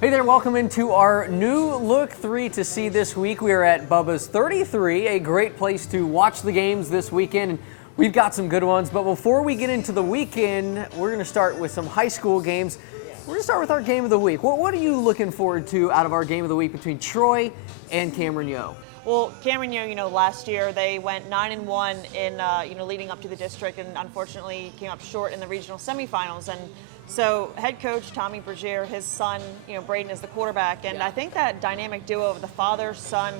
Hey there, welcome into our new Look 3 to see this week. We are at Bubba's 33, a great place to watch the games this weekend. We've got some good ones, but before we get into the weekend, we're going to start with some high school games. We're going to start with our game of the week. What are you looking forward to out of our game of the week between Troy and Cameron Yo? Well, Cameron Yo, last year they went 9-1 in, leading up to the district, and unfortunately came up short in the regional semifinals. And so head coach Tommy Bergier, his son, Braden is the quarterback, and I think that dynamic duo of the father-son,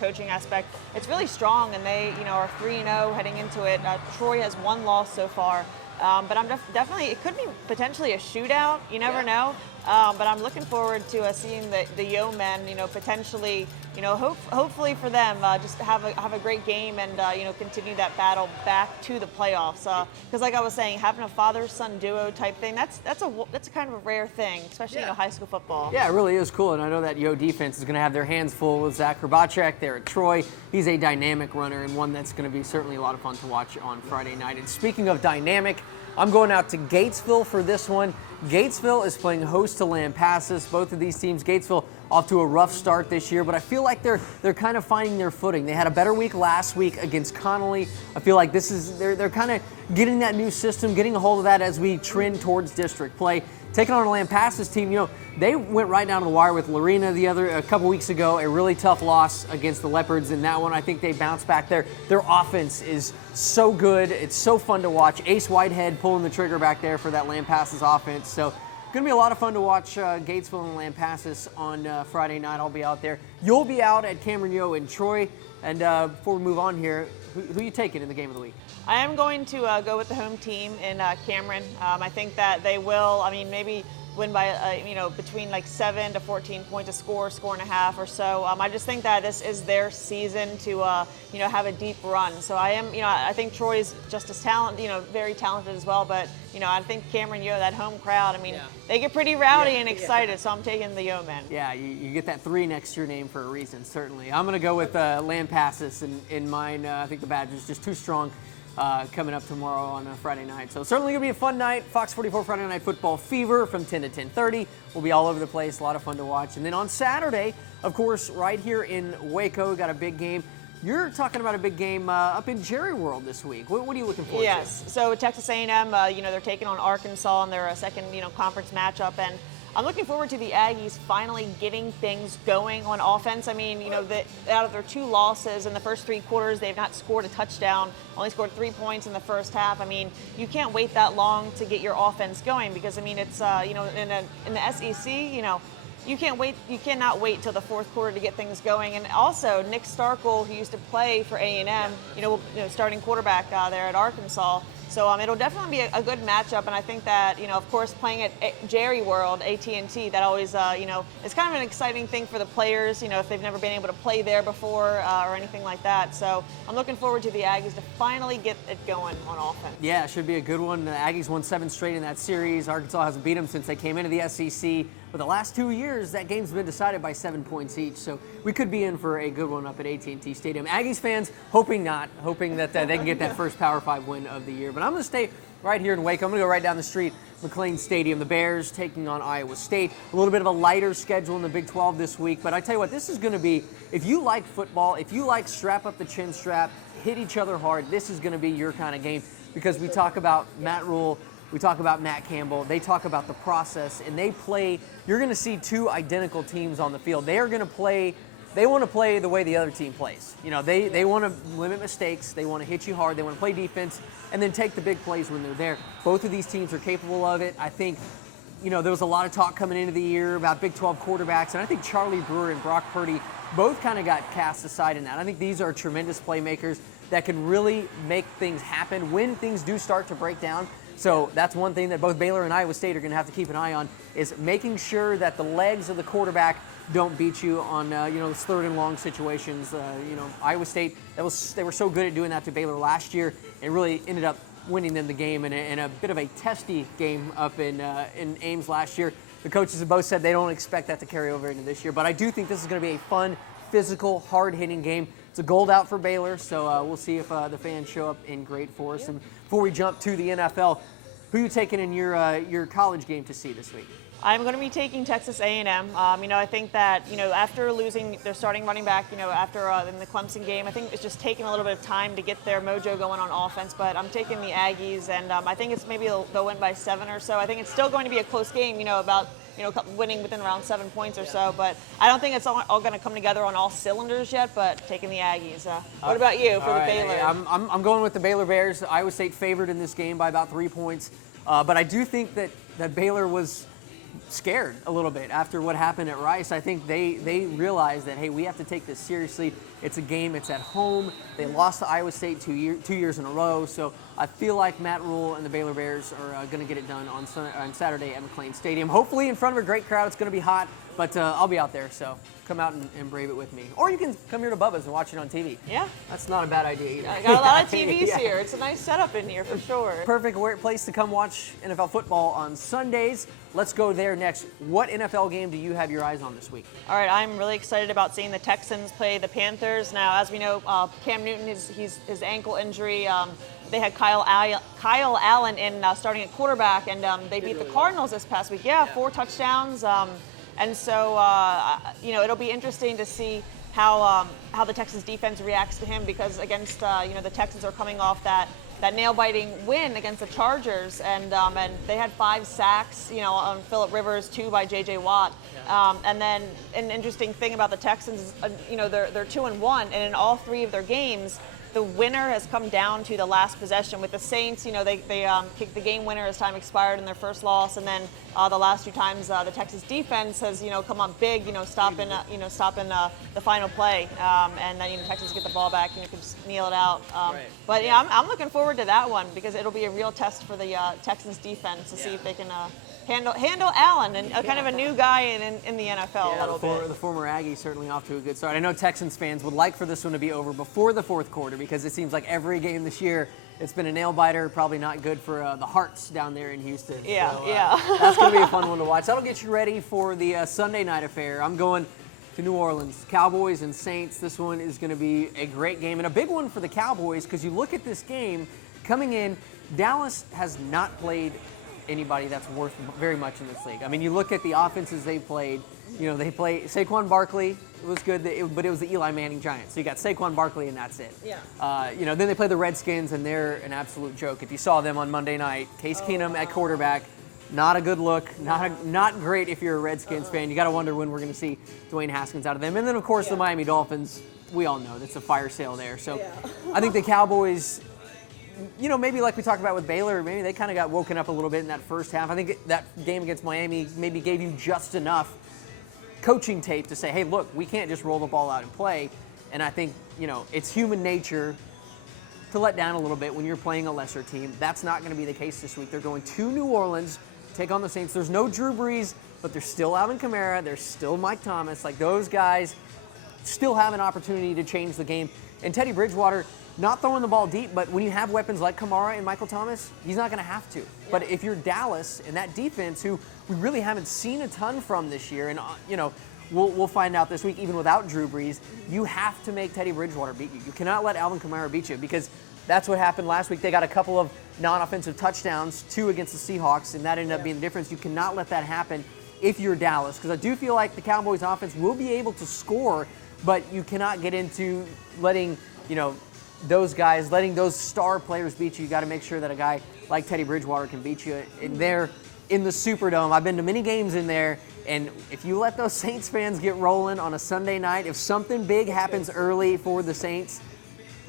coaching aspect, it's really strong, and they, are 3-0 heading into it. Troy has one loss so far. But I'm definitely, it could be potentially a shootout. You never know. But I'm looking forward to seeing the Yo men, potentially, hopefully for them, just have a great game and, continue that battle back to the playoffs. Because like I was saying, having a father-son duo type thing, that's a kind of a rare thing, especially in high school football. Yeah, it really is cool. And I know that Yo defense is going to have their hands full with Zach Hrabacek there at Troy. He's a dynamic runner and one that's going to be certainly a lot of fun to watch on Friday night. And speaking of dynamic, I'm going out to Gatesville for this one. Gatesville is playing host to Lampasas. Both of these teams, Gatesville off to a rough start this year, but I feel like they're kind of finding their footing. They had a better week last week against Connolly. I feel like they're kind of getting that new system, getting a hold of that as we trend towards district play. Taking on a Lampasas team, they went right down to the wire with Lorena a couple weeks ago, a really tough loss against the Leopards in that one. I think they bounced back there. Their offense is so good. It's so fun to watch. Ace Whitehead pulling the trigger back there for that Lampasas offense. So going to be a lot of fun to watch Gatesville and Lampasas on Friday night. I'll be out there. You'll be out at Cameron Yo in Troy. And before we move on here, who are you taking in the game of the week? I am going to go with the home team in Cameron. I think that they will, maybe win by, between like 7 to 14 points, a score and a half or so. I just think that this is their season to, have a deep run. So I am, I think Troy's just as talented, very talented as well. But, I think Cameron Yo, that home crowd, they get pretty rowdy and excited. So I'm taking the Yo men. Yeah, you get that 3 next to your name for a reason, certainly. I'm going to go with Lampasas in mine. I think the Badgers just too strong. Coming up tomorrow on a Friday night. So certainly going to be a fun night. Fox 44 Friday Night Football Fever from 10 to 10:30. We'll be all over the place. A lot of fun to watch. And then on Saturday, of course, right here in Waco, got a big game. You're talking about a big game up in Jerry World this week. What are you looking forward to? Yes. So Texas A&M, they're taking on Arkansas in their second, conference matchup. And I'm looking forward to the Aggies finally getting things going on offense. Out of their 2 losses in the first 3 quarters, they've not scored a touchdown, only scored 3 points in the first half. You can't wait that long to get your offense going because, it's, in the SEC, you cannot wait till the 4th quarter to get things going. And also, Nick Starkel, who used to play for A&M, starting quarterback there at Arkansas. So it'll definitely be a good matchup, and I think that, of course, playing at Jerry World, AT&T, that always, is kind of an exciting thing for the players, if they've never been able to play there before or anything like that. So I'm looking forward to the Aggies to finally get it going on offense. Yeah, it should be a good one. The Aggies won 7 straight in that series. Arkansas hasn't beat them since they came into the SEC. But the last 2 years, that game's been decided by 7 points each. So we could be in for a good one up at AT&T Stadium. Aggies fans, hoping that they can get that first Power 5 win of the year. But I'm going to stay right here in Waco. I'm going to go right down the street, McLean Stadium. The Bears taking on Iowa State. A little bit of a lighter schedule in the Big 12 this week. But I tell you what, this is going to be, if you like football, if you like strap up the chin strap, hit each other hard, this is going to be your kind of game. Because we talk about Matt Rule, we talk about Matt Campbell, they talk about the process, and you're going to see 2 identical teams on the field. They want to play the way the other team plays. They want to limit mistakes, they want to hit you hard, they want to play defense, and then take the big plays when they're there. Both of these teams are capable of it. I think, there was a lot of talk coming into the year about Big 12 quarterbacks, and I think Charlie Brewer and Brock Purdy both kind of got cast aside in that. I think these are tremendous playmakers that can really make things happen when things do start to break down. So that's one thing that both Baylor and Iowa State are going to have to keep an eye on, is making sure that the legs of the quarterback don't beat you on those 3rd and long situations. Iowa State, they were so good at doing that to Baylor last year and really ended up winning them the game in a bit of a testy game up in Ames last year. The coaches have both said they don't expect that to carry over into this year, but I do think this is going to be a fun, physical, hard-hitting game. It's a gold out for Baylor, so we'll see if the fans show up in great force. And before we jump to the NFL, who are you taking in your college game to see this week? I'm going to be taking Texas A&M. I think that, after losing their starting running back, after in the Clemson game, I think it's just taking a little bit of time to get their mojo going on offense. But I'm taking the Aggies, and I think it's maybe they'll win by 7 or so. I think it's still going to be a close game, about winning within around 7 points or so. But I don't think it's all going to come together on all cylinders yet. But taking the Aggies. What about you for the Baylor? I'm going with the Baylor Bears. Iowa State favored in this game by about 3 points. But I do think that Baylor was scared a little bit after what happened at Rice. I think they realized that, hey, we have to take this seriously. It's a game. It's at home. They lost to Iowa State 2 years in a row. So I feel like Matt Rule and the Baylor Bears are going to get it done on Saturday at McLean Stadium. Hopefully in front of a great crowd. It's going to be hot, but I'll be out there. So come out and brave it with me. Or you can come here to Bubba's and watch it on TV. Yeah. That's not a bad idea either. I got a lot of TVs here. It's a nice setup in here for sure. Perfect place to come watch NFL football on Sundays. Let's go there next. What NFL game do you have your eyes on this week? All right, I'm really excited about seeing the Texans play the Panthers. Now, as we know, Cam Newton, his ankle injury, they had Kyle Allen in starting at quarterback, and they beat the Cardinals this past week. Yeah, 4 touchdowns. And so, it'll be interesting to see how the Texans defense reacts to him, because against, the Texans are coming off that nail-biting win against the Chargers, and they had 5 sacks, on Phillip Rivers, 2 by J.J. Watt. And then an interesting thing about the Texans is, they're 2-1, and in all 3 of their games, the winner has come down to the last possession. With the Saints, they kicked the game winner as time expired in their first loss, and then the last 2 times the Texas defense has come up big, stopping the final play, and then Texas get the ball back and you can just kneel it out. But I'm looking forward to that one, because it'll be a real test for the Texans defense to see if they can handle Allen, and kind of a new guy in the NFL a little bit. The former Aggie certainly off to a good start. I know Texans fans would like for this one to be over before the 4th quarter, because it seems like every game this year it's been a nail-biter, probably not good for the Hearts down there in Houston. Yeah, so, yeah. That's going to be a fun one to watch. That'll get you ready for the Sunday night affair. I'm going to New Orleans. Cowboys and Saints. This one is going to be a great game, and a big one for the Cowboys, because you look at this game coming in, Dallas has not played anybody that's worth very much in this league. I mean, you look at the offenses they played. They play Saquon Barkley. It was good, but it was the Eli Manning Giants. So you got Saquon Barkley, and that's it. Yeah. Then they play the Redskins, and they're an absolute joke. If you saw them on Monday night, Case Keenum at quarterback, not a good look. Not great if you're a Redskins fan. You got to wonder when we're going to see Dwayne Haskins out of them. And then, of course, the Miami Dolphins. We all know that's a fire sale there. So I think the Cowboys, maybe like we talked about with Baylor, maybe they kind of got woken up a little bit in that first half. I think that game against Miami maybe gave you just enough coaching tape to say, hey, look, we can't just roll the ball out and play. And I think, it's human nature to let down a little bit when you're playing a lesser team. That's not going to be the case this week. They're going to New Orleans, take on the Saints. There's no Drew Brees, but there's still Alvin Kamara. There's still Mike Thomas. Like, those guys still have an opportunity to change the game. And Teddy Bridgewater, not throwing the ball deep, but when you have weapons like Kamara and Michael Thomas, he's not going to have to. But if you're Dallas and that defense, who we really haven't seen a ton from this year, and we'll find out this week, even without Drew Brees, you have to make Teddy Bridgewater beat you. You cannot let Alvin Kamara beat you, because that's what happened last week. They got a couple of non-offensive touchdowns, 2 against the Seahawks, and that ended up being the difference. You cannot let that happen if you're Dallas, because I do feel like the Cowboys offense will be able to score, but you cannot get into letting, those guys, letting those star players beat you. You got to make sure that a guy like Teddy Bridgewater can beat you. And they're in the Superdome. I've been to many games in there, and if you let those Saints fans get rolling on a Sunday night, if something big happens early for the Saints,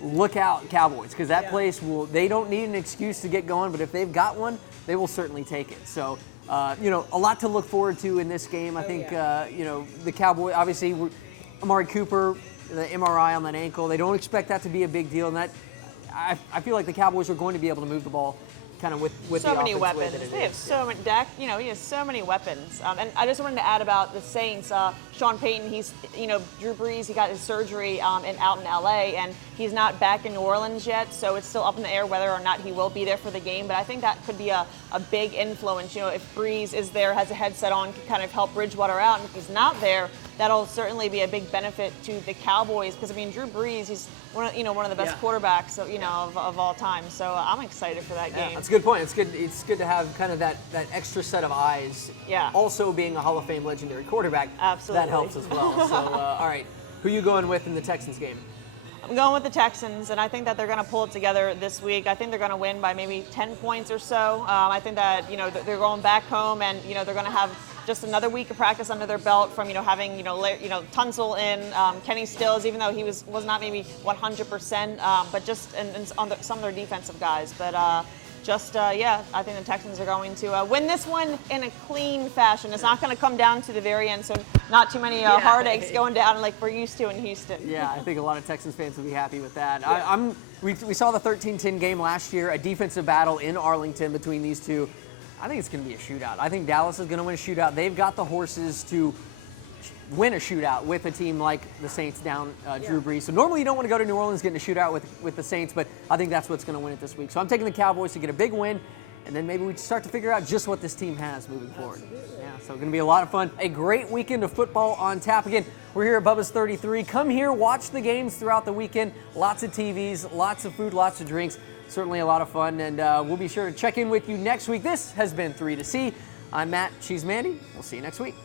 look out, Cowboys, because that place they don't need an excuse to get going, but if they've got one, they will certainly take it. So, a lot to look forward to in this game. I think, the Cowboys, obviously, Amari Cooper, the MRI on that ankle, they don't expect that to be a big deal. And that, I feel like the Cowboys are going to be able to move the ball kind of with so the many offense weapons. way that it They have is. so many. Dak, he has so many weapons. And I just wanted to add about the Saints. Sean Payton, he's, Drew Brees, he got his surgery out in LA, and he's not back in New Orleans yet, so it's still up in the air whether or not he will be there for the game. But I think that could be a big influence. If Brees is there, has a headset on, can kind of help Bridgewater out, and if he's not there, that'll certainly be a big benefit to the Cowboys, because Drew Brees, he's one of the best quarterbacks of all time. So I'm excited for that game. It's a good point. It's good to have kind of that extra set of eyes. Yeah. Also being a Hall of Fame legendary quarterback. Absolutely. That helps as well. So, all right. Who are you going with in the Texans game? I'm going with the Texans, and I think that they're going to pull it together this week. I think they're going to win by maybe 10 points or so. I think that, they're going back home, and, they're going to have just another week of practice under their belt from, having, Tunsil in, Kenny Stills, even though he was not maybe 100%, but just on some of their defensive guys. But I think the Texans are going to win this one in a clean fashion. It's not going to come down to the very end, so not too many heartaches going down like we're used to in Houston. Yeah, I think a lot of Texans fans will be happy with that. Yeah. We saw the 13-10 game last year, a defensive battle in Arlington between these two. I think it's going to be a shootout. I think Dallas is going to win a shootout. They've got the horses to win a shootout with a team like the Saints down Drew Brees. So normally you don't want to go to New Orleans getting a shootout with the Saints, but I think that's what's going to win it this week. So I'm taking the Cowboys to get a big win, and then maybe we start to figure out just what this team has moving forward. Yeah, so going to be a lot of fun. A great weekend of football on tap. Again, we're here at Bubba's 33. Come here, watch the games throughout the weekend. Lots of TVs, lots of food, lots of drinks. Certainly a lot of fun, and we'll be sure to check in with you next week. This has been 3 to C. I'm Matt. She's Mandy. We'll see you next week.